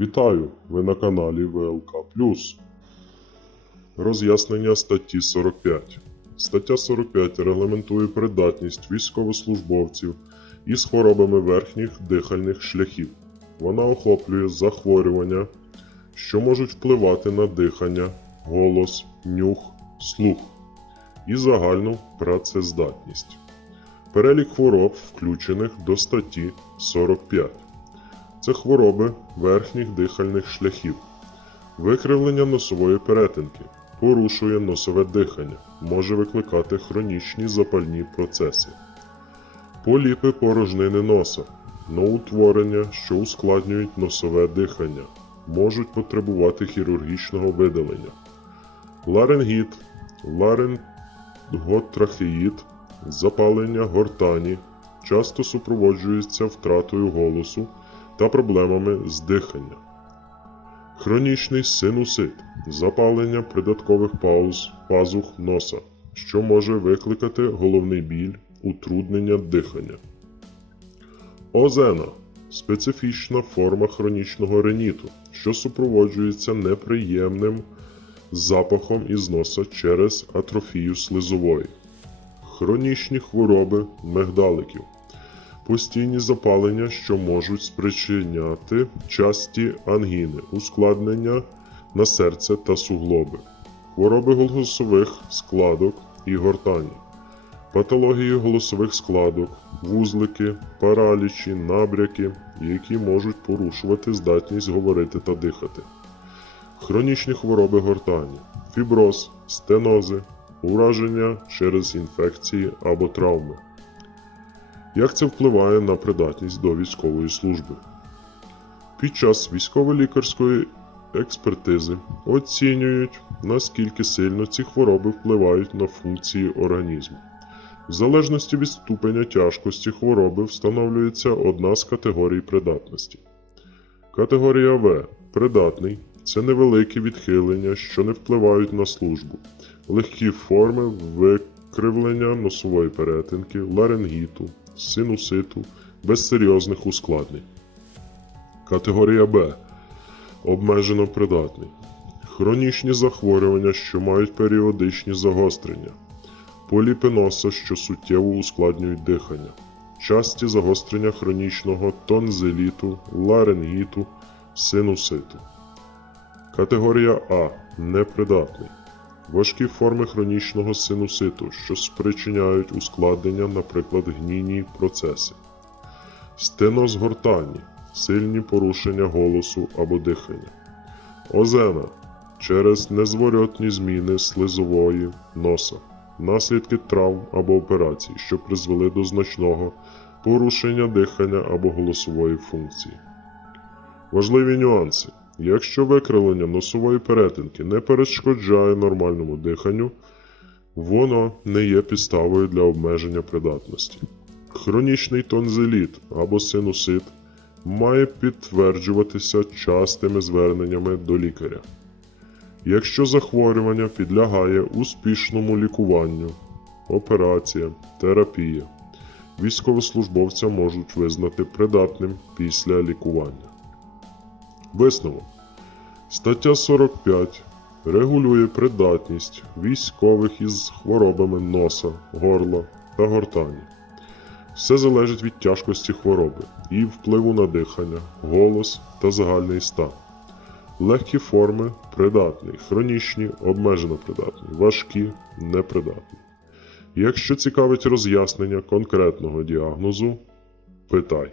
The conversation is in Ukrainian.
Вітаю! Ви на каналі ВЛК Роз'яснення статті 45. Стаття 45 регламентує придатність військовослужбовців із хворобами верхніх дихальних шляхів. Вона охоплює захворювання, що можуть впливати на дихання, голос, нюх, слух і загальну працездатність. Перелік хвороб включених до статті 45. Це хвороби верхніх дихальних шляхів, викривлення носової перетинки, порушує носове дихання, може викликати хронічні запальні процеси, поліпи порожнини носа, новоутворення, що ускладнюють носове дихання, можуть потребувати хірургічного видалення, ларингіт, ларинготрахеїд, запалення гортані часто супроводжуються втратою голосу та проблемами з дихання. Хронічний синусит запалення придаткових пауз пазух носа, що може викликати головний біль, утруднення дихання. Озена специфічна форма хронічного риніту, що супроводжується неприємним запахом із носа через атрофію слизової. Хронічні хвороби мигдаликів постійні запалення, що можуть спричиняти часті ангіни, ускладнення на серце та суглоби, хвороби голосових складок і гортані, патології голосових складок, вузлики, паралічі, набряки, які можуть порушувати здатність говорити та дихати, хронічні хвороби гортані, фіброз, стенози, ураження через інфекції або травми. Як це впливає на придатність до військової служби? Під час військово-лікарської експертизи оцінюють, наскільки сильно ці хвороби впливають на функції організму. В залежності від ступеня тяжкості хвороби встановлюється одна з категорій придатності. Категорія В придатний це невеликі відхилення, що не впливають на службу, легкі форми викривлення носової перетинки, ларингіту, синуситу без серйозних ускладнень. Категорія Б. Обмежено придатний. Хронічні захворювання, що мають періодичні загострення. Поліпи носа, що суттєво ускладнюють дихання. Часті загострення хронічного тонзиліту, ларингіту, синуситу. Категорія А. Непридатний. Важкі форми хронічного синуситу, що спричиняють ускладнення, наприклад, гнійні процеси, стенозгортані, сильні порушення голосу або дихання, озена через незворотні зміни слизової носа, наслідки травм або операцій, що призвели до значного порушення дихання або голосової функції. Важливі нюанси. Якщо викривлення носової перетинки не перешкоджає нормальному диханню, воно не є підставою для обмеження придатності. Хронічний тонзиліт або синусит має підтверджуватися частими зверненнями до лікаря. Якщо захворювання підлягає успішному лікуванню, операція, терапія, військовослужбовця можуть визнати придатним після лікування. Висновок. Стаття 45 регулює придатність військових із хворобами носа, горла та гортані. Все залежить від тяжкості хвороби і впливу на дихання, голос та загальний стан. Легкі форми придатні, хронічні обмежено придатні, важкі непридатні. Якщо цікавить роз'яснення конкретного діагнозу, питай.